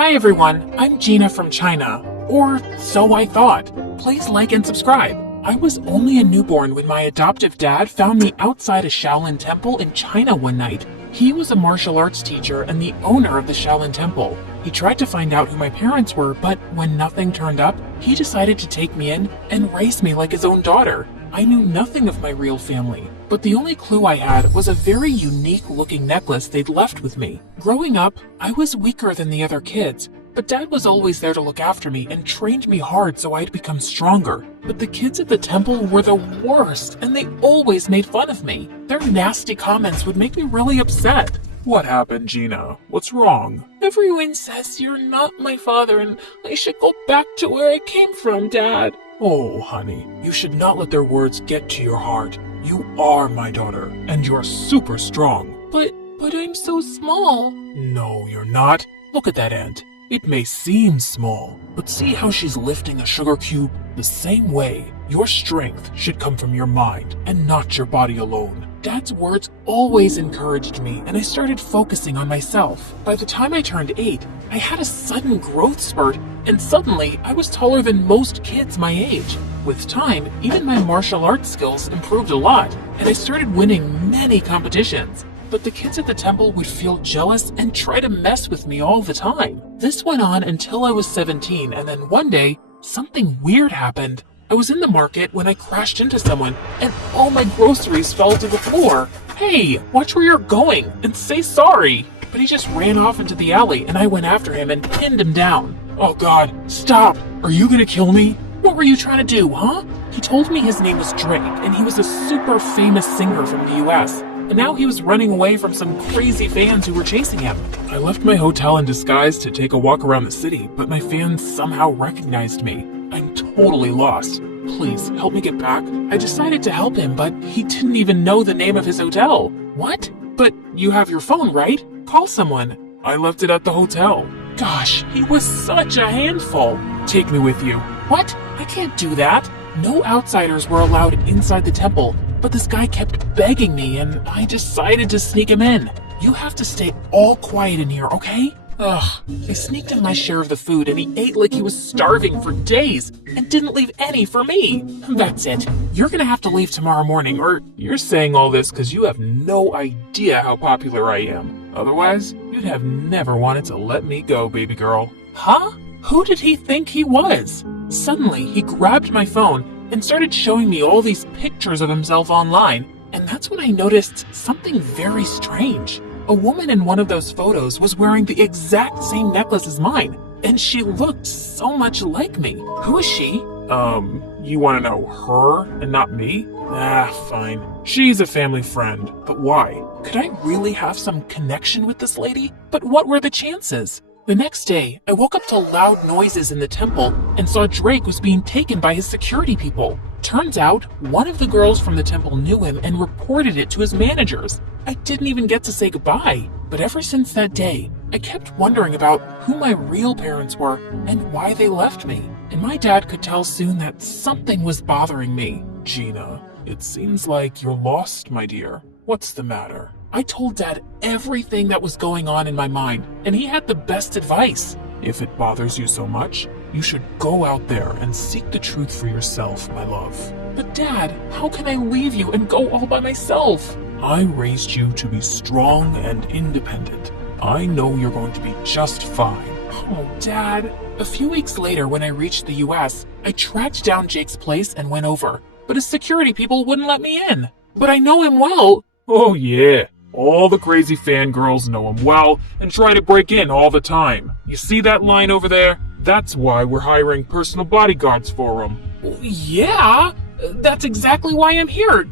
Hi everyone, I'm Gina from China. Or so I thought. Please like and subscribe. I was only a newborn when my adoptive dad found me outside a Shaolin Temple in China one night. He was a martial arts teacher and the owner of the Shaolin Temple. He tried to find out who my parents were, but when nothing turned up, he decided to take me in and raise me like his own daughter. I knew nothing of my real family, but the only clue I had was a very unique-looking necklace they'd left with me. Growing up, I was weaker than the other kids, but Dad was always there to look after me and trained me hard so I'd become stronger. But the kids at the temple were the worst, and they always made fun of me. Their nasty comments would make me really upset. What happened, Gina? What's wrong? Everyone says you're not my father and I should go back to where I came from, Dad. Oh, honey, you should not let their words get to your heart. You are my daughter, and you're super strong. But I'm so small. No, you're not. Look at that ant. It may seem small, but see how she's lifting a sugar cube? The same way, your strength should come from your mind and not your body alone. Dad's words always encouraged me, and I started focusing on myself. By the time I turned 8, I had a sudden growth spurt, and suddenly I was taller than most kids my age. With time, even my martial arts skills improved a lot, and I started winning many competitions. But the kids at the temple would feel jealous and try to mess with me all the time. This went on until I was 17, and then one day, something weird happened. I was in the market when I crashed into someone, and all my groceries fell to the floor. Hey, watch where you're going, and say sorry. But he just ran off into the alley, and I went after him and pinned him down. Oh God, stop! Are you gonna kill me? What were you trying to do, huh? He told me his name was Drake, and he was a super famous singer from the US. And now he was running away from some crazy fans who were chasing him. I left my hotel in disguise to take a walk around the city, but my fans somehow recognized me. I'm totally lost. Please, help me get back. I decided to help him, but he didn't even know the name of his hotel. What? But you have your phone, right? Call someone. I left it at the hotel. Gosh, he was such a handful. Take me with you. What? I can't do that. No outsiders were allowed inside the temple, but this guy kept begging me, and I decided to sneak him in. You have to stay all quiet in here, okay? Ugh, I sneaked in my share of the food, and he ate like he was starving for days, and didn't leave any for me. That's it. You're gonna have to leave tomorrow morning, or... You're saying all this because you have no idea how popular I am. Otherwise, you'd have never wanted to let me go, baby girl. Huh? Who did he think he was? Suddenly, he grabbed my phone and started showing me all these pictures of himself online, and that's when I noticed something very strange. A woman in one of those photos was wearing the exact same necklace as mine, and she looked so much like me. Who is she? You want to know her and not me? Ah, fine. She's a family friend, but why? Could I really have some connection with this lady? But what were the chances? The next day, I woke up to loud noises in the temple and saw Drake was being taken by his security people. Turns out, one of the girls from the temple knew him and reported it to his managers. I didn't even get to say goodbye, but ever since that day, I kept wondering about who my real parents were and why they left me. And my dad could tell soon that something was bothering me. Gina, it seems like you're lost, my dear. What's the matter? I told Dad everything that was going on in my mind, and he had the best advice. If it bothers you so much, you should go out there and seek the truth for yourself, my love. But Dad, how can I leave you and go all by myself? I raised you to be strong and independent. I know you're going to be just fine. Oh, Dad. A few weeks later, when I reached the US, I tracked down Jake's place and went over, but his security people wouldn't let me in. But I know him well. Oh yeah. All the crazy fangirls know him well and try to break in all the time. You see that line over there? That's why we're hiring personal bodyguards for him. Yeah, that's exactly why I'm here,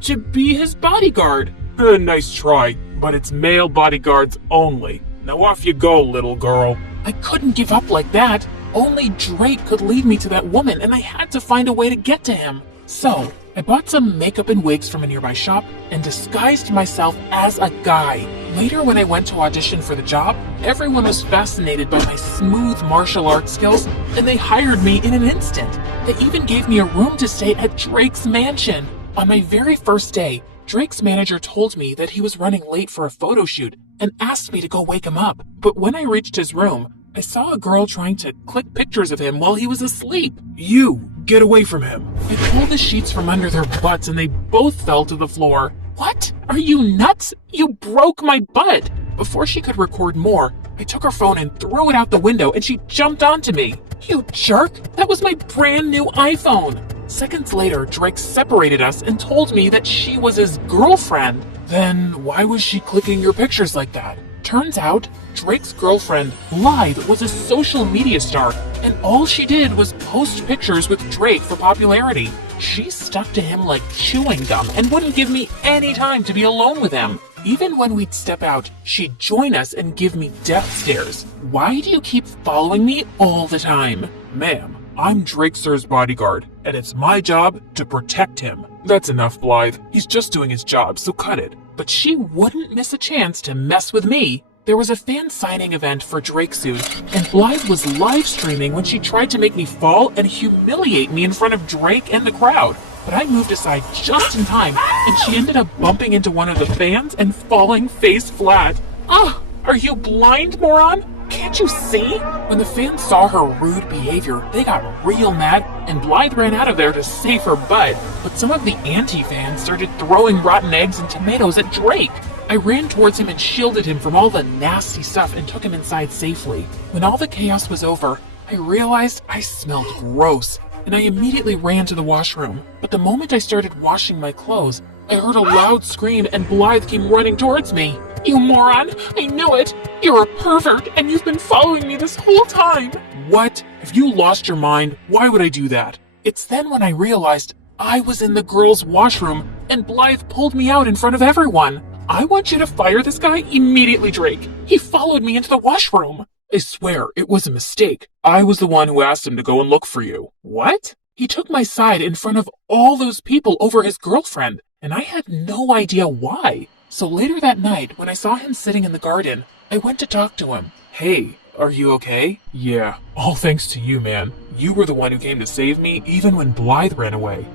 to be his bodyguard. Nice try, but it's male bodyguards only. Now off you go, little girl. I couldn't give up like that. Only Drake could lead me to that woman, and I had to find a way to get to him. So, I bought some makeup and wigs from a nearby shop and disguised myself as a guy. Later, when I went to audition for the job, everyone was fascinated by my smooth martial arts skills, and they hired me in an instant. They even gave me a room to stay at Drake's mansion. On my very first day, Drake's manager told me that he was running late for a photo shoot and asked me to go wake him up. But when I reached his room, I saw a girl trying to click pictures of him while he was asleep. You! Get away from him! I pulled the sheets from under their butts and they both fell to the floor. What? Are you nuts? You broke my butt! Before she could record more, I took her phone and threw it out the window and she jumped onto me. You jerk! That was my brand new iPhone! Seconds later, Drake separated us and told me that she was his girlfriend. Then why was she clicking your pictures like that? Turns out, Drake's girlfriend, Blythe, was a social media star, and all she did was post pictures with Drake for popularity. She stuck to him like chewing gum and wouldn't give me any time to be alone with him. Even when we'd step out, she'd join us and give me death stares. Why do you keep following me all the time? Ma'am, I'm Drake Sir's bodyguard, and it's my job to protect him. That's enough, Blythe. He's just doing his job, so cut it. But she wouldn't miss a chance to mess with me. There was a fan signing event for Drake soon, and Blythe was live streaming when she tried to make me fall and humiliate me in front of Drake and the crowd. But I moved aside just in time, and she ended up bumping into one of the fans and falling face flat. Ah, are you blind, moron? Can't you see? When the fans saw her rude behavior, they got real mad, and Blythe ran out of there to save her butt. But some of the anti-fans started throwing rotten eggs and tomatoes at Drake. I ran towards him and shielded him from all the nasty stuff and took him inside safely. When all the chaos was over, I realized I smelled gross, and I immediately ran to the washroom. But the moment I started washing my clothes, I heard a loud scream and Blythe came running towards me. You moron! I knew it! You're a pervert, and you've been following me this whole time! What? If you lost your mind, why would I do that? It's then when I realized I was in the girls' washroom, and Blythe pulled me out in front of everyone. I want you to fire this guy immediately, Drake. He followed me into the washroom. I swear, it was a mistake. I was the one who asked him to go and look for you. What? He took my side in front of all those people over his girlfriend, and I had no idea why. So later that night, when I saw him sitting in the garden, I went to talk to him. Hey, are you okay? Yeah, all thanks to you, man. You were the one who came to save me, even when Blythe ran away.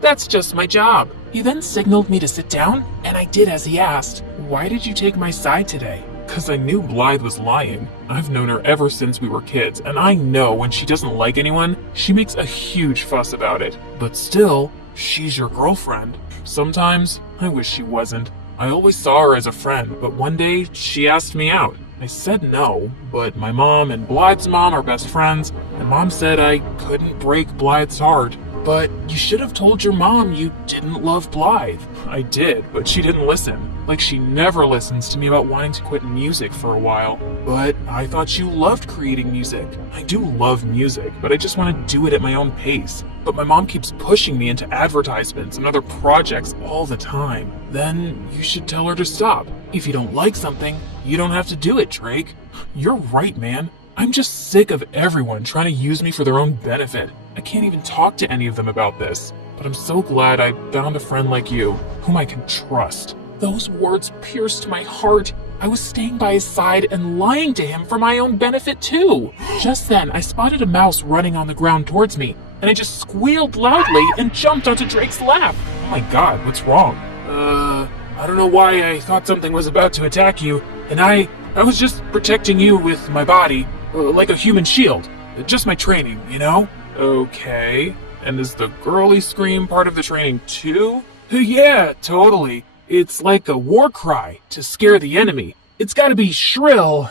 That's just my job. He then signaled me to sit down, and I did as he asked. Why did you take my side today? 'Cause I knew Blythe was lying. I've known her ever since we were kids, and I know when she doesn't like anyone, she makes a huge fuss about it. But still, she's your girlfriend. Sometimes, I wish she wasn't. I always saw her as a friend, but one day, she asked me out. I said no, but my mom and Blythe's mom are best friends, and Mom said I couldn't break Blythe's heart. But you should have told your mom you didn't love Blythe. I did, but she didn't listen. Like she never listens to me about wanting to quit music for a while. But I thought you loved creating music. I do love music, but I just want to do it at my own pace. But my mom keeps pushing me into advertisements and other projects all the time. Then you should tell her to stop. If you don't like something, you don't have to do it, Drake. You're right, man. I'm just sick of everyone trying to use me for their own benefit. I can't even talk to any of them about this. But I'm so glad I found a friend like you, whom I can trust. Those words pierced my heart. I was staying by his side and lying to him for my own benefit too. Just then, I spotted a mouse running on the ground towards me, and I just squealed loudly and jumped onto Drake's lap. Oh my god, what's wrong? I don't know why I thought something was about to attack you, and I was just protecting you with my body, like a human shield. Just my training, you know? Okay. And is the girly scream part of the training too? Yeah, totally. It's like a war cry to scare the enemy. It's gotta be shrill.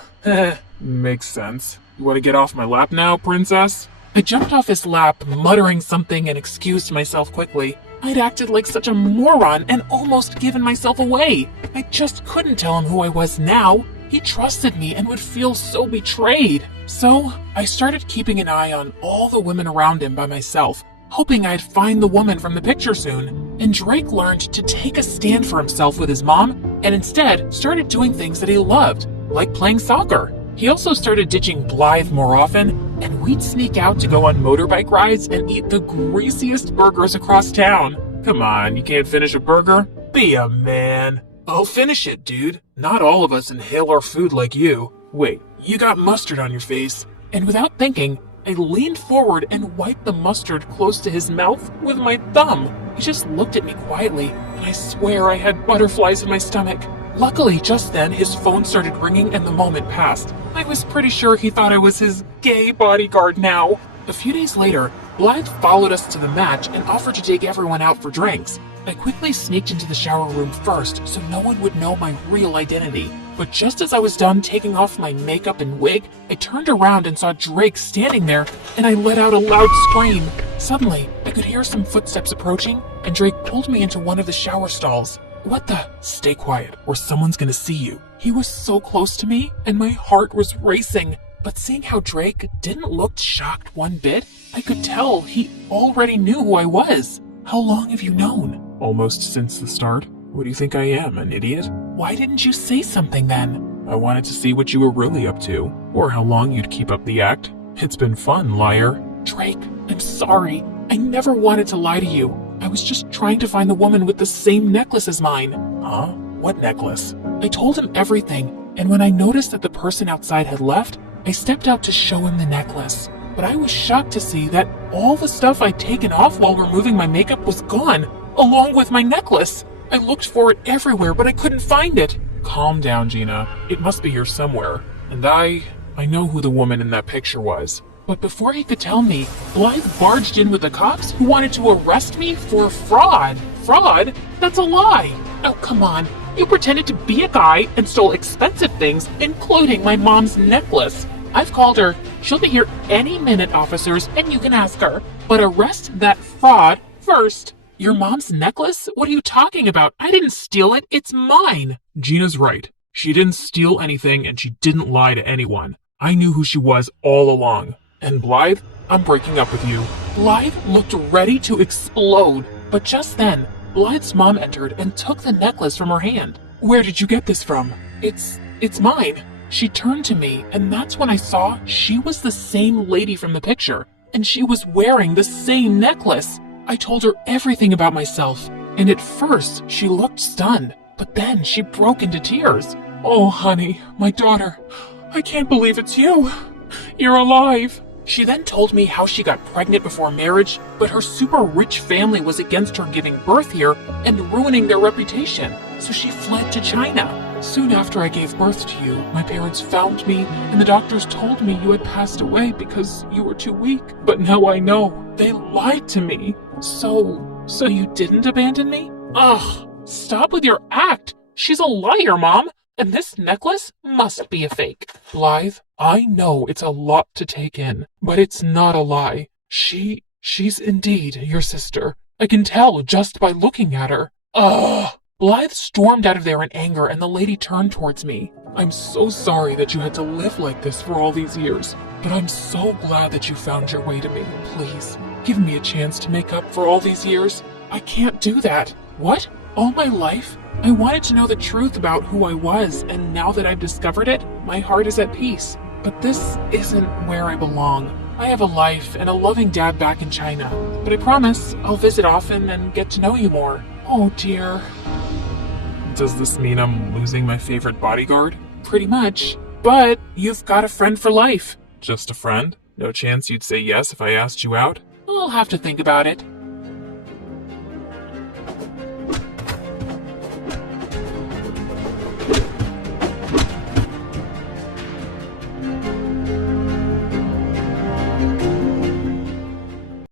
Makes sense. You want to get off my lap now, princess? I jumped off his lap, muttering something, and excused myself quickly. I'd acted like such a moron and almost given myself away. I just couldn't tell him who I was now. He trusted me and would feel so betrayed. So I started keeping an eye on all the women around him by myself, hoping I'd find the woman from the picture soon. And Drake learned to take a stand for himself with his mom, and instead started doing things that he loved, like playing soccer. He also started ditching Blythe more often, and we'd sneak out to go on motorbike rides and eat the greasiest burgers across town. Come on, you can't finish a burger? Be a man. I'll finish it, dude. Not all of us inhale our food like you. Wait, you got mustard on your face. And without thinking, I leaned forward and wiped the mustard close to his mouth with my thumb. He just looked at me quietly, and I swear I had butterflies in my stomach. Luckily, just then, his phone started ringing and the moment passed. I was pretty sure he thought I was his gay bodyguard now. A few days later, Blythe followed us to the match and offered to take everyone out for drinks. I quickly sneaked into the shower room first so no one would know my real identity. But just as I was done taking off my makeup and wig, I turned around and saw Drake standing there, and I let out a loud scream. Suddenly, I could hear some footsteps approaching, and Drake pulled me into one of the shower stalls. What the? Stay quiet, or someone's gonna see you. He was so close to me, and my heart was racing. But seeing how Drake didn't look shocked one bit, I could tell he already knew who I was. How long have you known? Almost since the start. What do you think I am, an idiot? Why didn't you say something then? I wanted to see what you were really up to, or how long you'd keep up the act. It's been fun, liar. Drake, I'm sorry. I never wanted to lie to you. I was just trying to find the woman with the same necklace as mine. Huh? What necklace? I told him everything, and when I noticed that the person outside had left, I stepped out to show him the necklace. But I was shocked to see that all the stuff I'd taken off while removing my makeup was gone, along with my necklace. I looked for it everywhere, but I couldn't find it. Calm down, Gina. It must be here somewhere. And I know who the woman in that picture was. But before he could tell me, Blythe barged in with the cops who wanted to arrest me for fraud. Fraud? That's a lie. Oh, come on. You pretended to be a guy and stole expensive things, including my mom's necklace. I've called her. She'll be here any minute, officers, and you can ask her. But arrest that fraud first. Your mom's necklace? What are you talking about? I didn't steal it. It's mine. Gina's right. She didn't steal anything and she didn't lie to anyone. I knew who she was all along. And Blythe, I'm breaking up with you. Blythe looked ready to explode. But just then, Blythe's mom entered and took the necklace from her hand. Where did you get this from? It's mine. She turned to me, and that's when I saw she was the same lady from the picture, and she was wearing the same necklace. I told her everything about myself, and at first she looked stunned, but then she broke into tears. Oh, honey, my daughter, I can't believe it's you. You're alive. She then told me how she got pregnant before marriage, but her super rich family was against her giving birth here and ruining their reputation, so she fled to China. Soon after I gave birth to you, my parents found me, and the doctors told me you had passed away because you were too weak. But now I know they lied to me. So you didn't abandon me? Ugh, stop with your act. She's a liar, Mom, and this necklace must be a fake. Blythe, I know it's a lot to take in, but it's not a lie. She's indeed your sister. I can tell just by looking at her. Ugh. Blythe stormed out of there in anger, and the lady turned towards me. I'm so sorry that you had to live like this for all these years, but I'm so glad that you found your way to me. Please, give me a chance to make up for all these years. I can't do that. What? All my life? I wanted to know the truth about who I was, and now that I've discovered it, my heart is at peace. But this isn't where I belong. I have a life and a loving dad back in China, but I promise I'll visit often and get to know you more. Oh dear. Does this mean I'm losing my favorite bodyguard? Pretty much. But you've got a friend for life. Just a friend? No chance you'd say yes if I asked you out? I'll have to think about it.